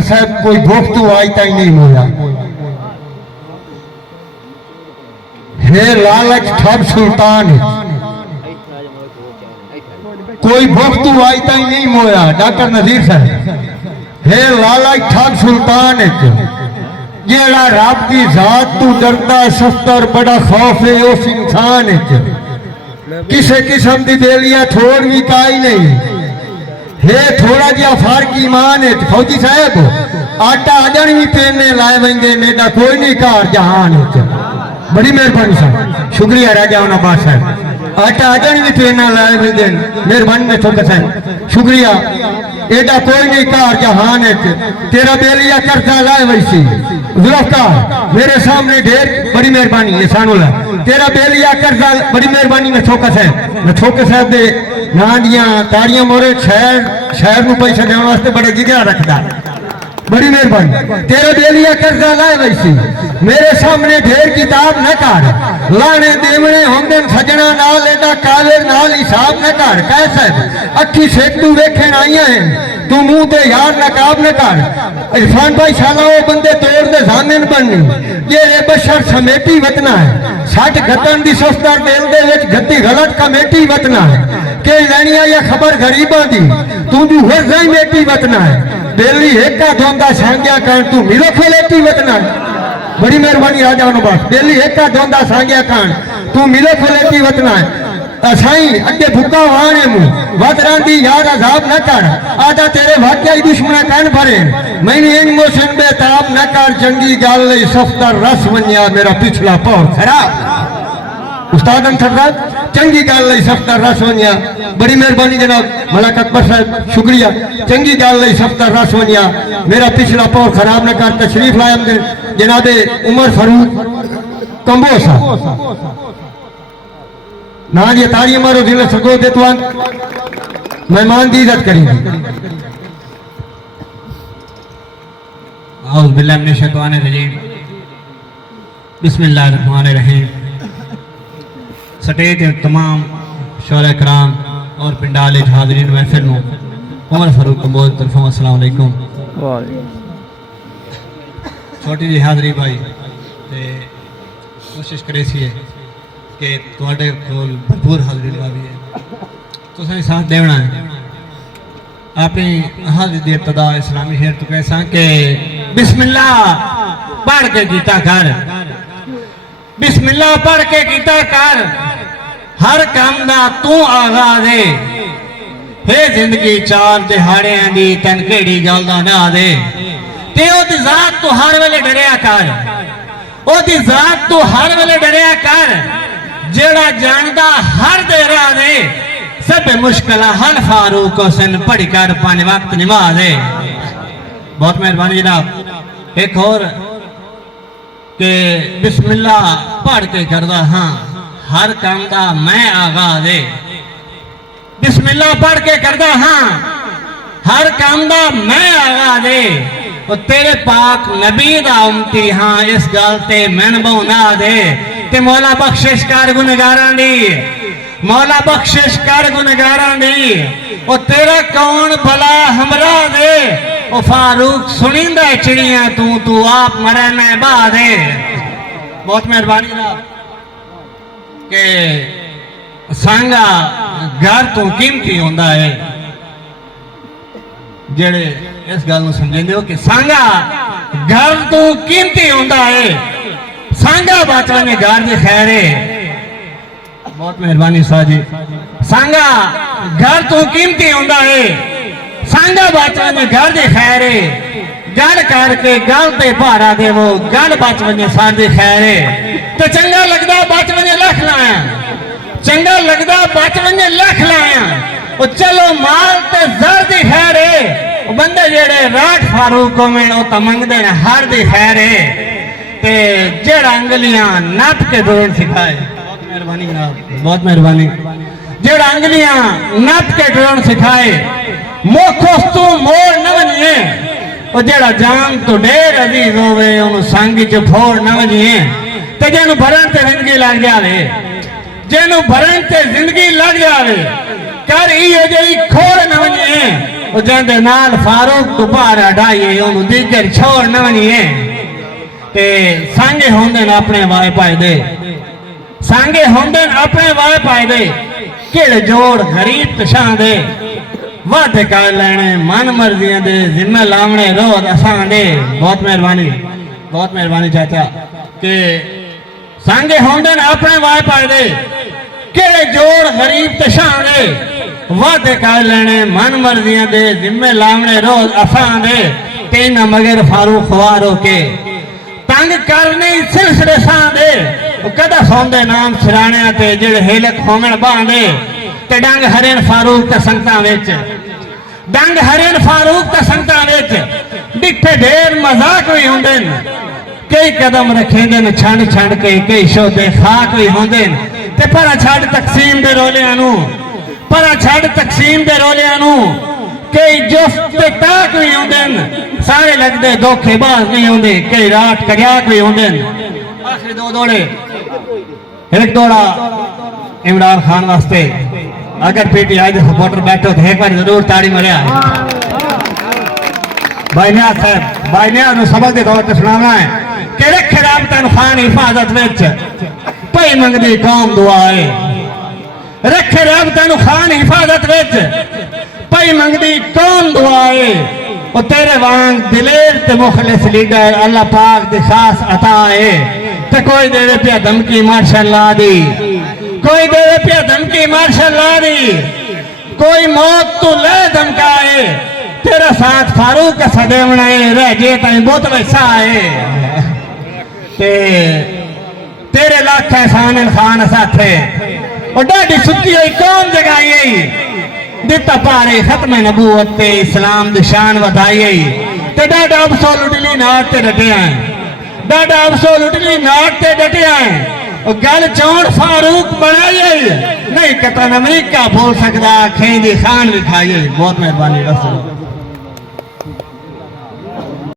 साहब कोई भूख तो आई ताई नहीं मोया हे लालच ठग सुल्तान कोई भूख तो आई ताई नहीं मोया डॉक्टर नजीर साहब हे लालच ठग सुल्तान जेड़ा रब की जात तू डरता सस्तर बड़ा खौफ है उस इंसान किसी किस्म की बेलिया थोड़ भी काई नहीं हे थोड़ा जिहा फर्क ईमान है फौजी साहब आटा अजन भी पेने लाए वेंदे नेडा कोई नहीं कार जहान बड़ी मेहरबानी साहब शुक्रिया राजा अब्बास साहब आटा अजन भी पेना लाए वेंदे मेहरबानी ने छोका साहब शुक्रिया एडा कोई नहीं कार जहान है तेरा बेलिया करता लाए वैसी जुल्फकार मेरे सामने ढेर बड़ी मेहरबानी है सानुला तेरा बेलिया करता बड़ी मेहरबानी मैं छोके साहब दे ना दियां ताड़ियां मोरे शहर नूं पैसे देने वास्ते बड़े जिगरा रखदा बड़ी मेहरबानी तेरे बेलिया करता लाए वैसी मेरे सामने ढेर किताब न कर लाने देवने होंदे सजना नाल एडा कावेर नाल हिसाब न कर कैसे अखी सेतू वेखण आईयां हैं तू मुंह ते यार नकाब न कर इरफान भाई शाला वो बंदे तोड़ दे जामिन बननी ये बशर समेटी वतना है सट गतन दी सस्तर दिल दे विच गद्दी गलत कमेटी वतना है के लेनिया या खबर गरीबां दी तू जू हर जाई मेटी वतना है बेली एका धोंदा सांग्या कान तू मिलो खेलेटी वतना है बड़ी मेहरबानी राजा अब्बास बेली एका धोंदा सांग्या कान तू मिलो खेलेटी वतना है असाई अगे भूखा वाने मुंह वतरांदी यार अजाब न कर आजा तेरे वाक्या दुश्मना कान भरे मैंने इन मोशन बेताब न कर जंगी गाल ले सफ्तर रस वन्या मेरा पिछला पौर खराब उस्ताद अंथरदार चंगी गाल ले सफ्तर रस वन्या बड़ी मेहरबानी जनाब मलक अकबर साहब शुक्रिया चंगी गाल ले सफ्तर रस वन्या मेरा पिछला पौर खराब न कर तशरीफ लाए जनाबे उमर फारूक कंबोसा ना ये ताड़ी मारो दिल सगो दे तुआन मेहमान की इज्जत करेंगे औज़ बिल्लाहि मिनश शैतानिर रजीम बिस्मिल्लाहिर रहमानिर रहीम स्टेज तमाम शोरा कराम और पिंडाले हाज़रीन महफिल नु उमर फारूक कंबोज तरफों अस्सलाम वालेकुम छोटी जी हाज़री भाई ते कोशिश करे सी कि तुहाडे कोल भरपूर हाज़री लगी है तुसें साथ देना है अपनी हाज़री दी इब्तिदा इस्लामी शेर तो कैसा कि बिस्मिल्लाह पढ़ के कीता कर बिस्मिल्लाह पढ़ के कीता कर हर काम दा तू आगाज़ है हे जिंदगी चार दिहाड़ियां दी तन केड़ी गल दा ना दे ते ओदी जात तू हर वेले डरिया कर ओदी जात तू हर वेले डरिया कर जेड़ा जानदा हर दे रहा दे सब मुश्किल हल फारूक हुसैन पढ़ कर 5 वक्त नमाज है बहुत मेहरबानी जनाब एक और के बिस्मिल्लाह पढ़ के करदा हाँ हर काम दा मैं आगाज़ है बिस्मिल्लाह पढ़ के करदा हाँ हर काम दा मैं आगाज़ है और तेरे पाक नबी दा उम्मती हाँ इस गल ते मैन बहुना दे ते मौला बख्शिश कर गुनहगारां दी मौला बख्शिश कर गुनहगारां दी ओ तेरा कौन भला हमरा दे ओ फारूक सुनिंदा चिड़ियां तू आप मरे न बा दे बहुत मेहरबानी जनाब के सांगा घर तो कीमती होंदा है जेड़े इस गल नूं समझेंदे हो कि सांगा घर तो कीमती होंदा है सांगा बचपन में घर की खैर है बहुत मेहरबानी साहब जी सांगा घर तो कीमती होंदा है सांगा बचपन में घर की खैर है गल करके गल ते भारा देवो गल बचपन में सारी खैर है तो चंगा लगता बचपन में लख लाया चंगा लगता बचपन में लख लाया वो चलो माल ते जर दी खैर है बंदे जेड़े राठ फारूक में तो मंगते हैं हर दी खैर है ते जेड़ा अंगलियां नप के दौड़ सिखाए बहुत मेहरबानी जनाब बहुत मेहरबानी जेड़ा अंगलियां नप के दौड़ सिखाए मोखोस तू मोड़ न वनिए और जेड़ा जान तो ढेर अजीज होवे उन संग च फोड़ न वनिए ते जेनु भरण ते जिंदगी लग जावे जेनु भरण ते जिंदगी लग जावे कर ई जई खोड़ न वनिए जैसे नाल फारूक तो बाहर हटाइए उन्होंने दीगर छोड़ न वनिए ते सांगे होंदे न अपने वाए पाए दे सांगे होंदे न अपने वाए पाए दे केड़े जोड़ गरीब तशां दे वादे कर लेने मन मर्जियां दे जिम्मे लावने रोज असां दे बहुत मेहरबानी चाचा के सांगे होंदे न अपने वाए पाए दे केड़े जोड़ गरीब तशां दे वादे कर लेने मन मर्जियां दे जिम्मे लावने रोज असां दे तेन मगर फारूक ख्वारो के तंग करने सिलसिले सां दे कदा सौंदे नाम सिराने ते जेड़े हेलक होमण बांधे ते डंग हरेन फारूक ते संगतां विच डंग हरेन फारूक ते संगतां विच डिठे ढेर मजाक भी हुंदे न कई कदम रखेंदे न छंड छंड के कई शोधे खाक भी हुंदे न ते पर छड़ तकसीम दे रोलियां नूं पर छड़ तकसीम दे रोलियां नूं कई जुफ्त ते ताक भी हुंदे न सारे लगदे धोखेबाज नहीं हुंदे कई रात करियाक भी हुंदे न आखिरी दो दौड़े एक दौड़ा इमरान खान वास्ते अगर पीटीआई के सपोर्टर बैठो तो एक बार जरूर ताड़ी मरिया भाई न्याज साहब भाई न्याज नूं सबक दे तौर ते सुनाना है कि रखे रब तैनूं खान हिफाजत विच पई मंगदी कौम दुआए रखे रब तैनूं खान हिफाजत विच पई मंगदी कौम दुआए और तेरे वांग दिलेर ते मुखलिस लीडर अल्लाह पाक दी खास अता है ते कोई देवे पिया धमकी माशाअल्लाह दी कोई देवे पिया धमकी माशाअल्लाह दी कोई मौत तू ले धमकाए तेरा साथ फारूक का सदेवना है रह जे ताई बहुत वैसा है ते तेरे लाख एहसान खान साथे और डाडी सुती हुई कौन जगाई दिता पारे खत्म नबूवत ते इस्लाम दी शान वधाई ते डाडा अब्सोल्युटली नाट ते डटिया डाडा अब्सोल्युटली नाट ते डटिया और गल चौड़ फारूक बनाई नहीं कतन अमरीका बोल सकता खेंदी खान भी खाई बहुत मेहरबानी रसूल